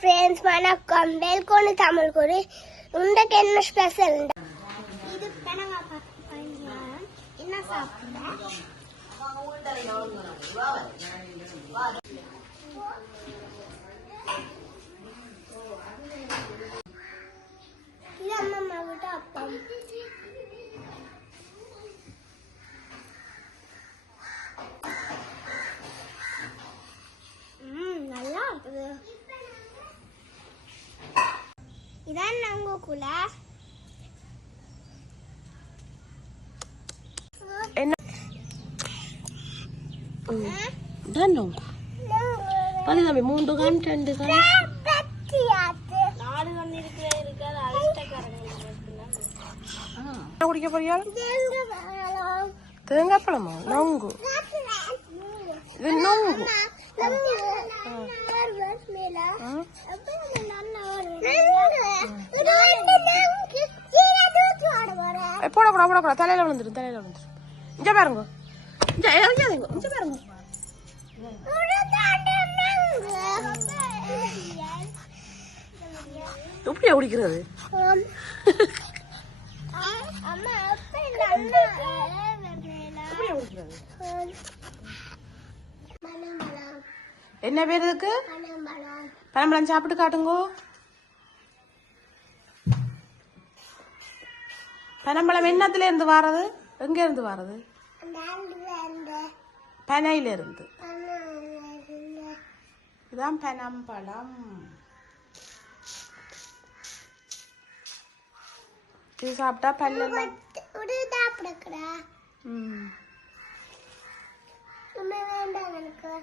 Friends வணக்கம். வெல்கோனு தமிழ் குரு. உண்டக்கு என்ன special இது பெனங்காய் என்ன சாப்பிடுங்க இதான் நங்கோக்குல என்ன தானோ பதி தம்பி மூன்று கான் ரெண்டு கான் நாடு ஒன்று இருக்கிற இருக்கிற அதிர்ஷ்டக்காரங்க குடிக்க போறியா தேங்காய் பழமா நொங்கு இது நொங்கு போடக்கூடாது போடக்கூடாது தலையில விழுந்துரும் தலையில விழுந்துரும். இங்க பாருங்க. இங்க இறங்காதீங்க இங்க. பாருங்க. எப்படியா குடிக்கிறது? என்ன பேர் இதுக்கு? பனம்பழம் சாப்பிட்டு காட்டுங்கோ. பனம்பழம் என்னத்துல இருந்து வாரது? எங்க இருந்து வாரது? பனையில இருந்து இதுதான் பனம்பழம். இது சாப்பிட்டா எனக்கு.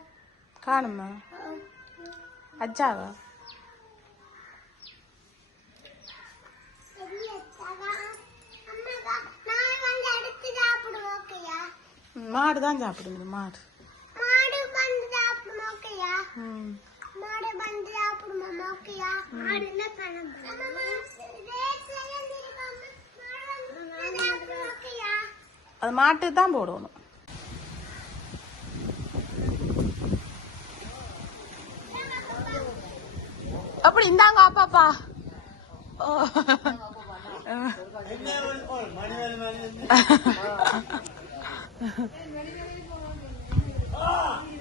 காணுமா? அச்சாவா? மாடு தான் சாப்பிடுங்க மாடு. மாடு வந்து சாப்பிடுவோம் ஓகேயா? ம். மாடு வந்து சாப்பிடுவோம் ஓகேயா? மாடு என்ன ஓகேயா அது மாட்டு தான் போடணும். அப்படி இந்தாங்க அப்பாப்பா. ஓ. ready, ready, ready. Ah!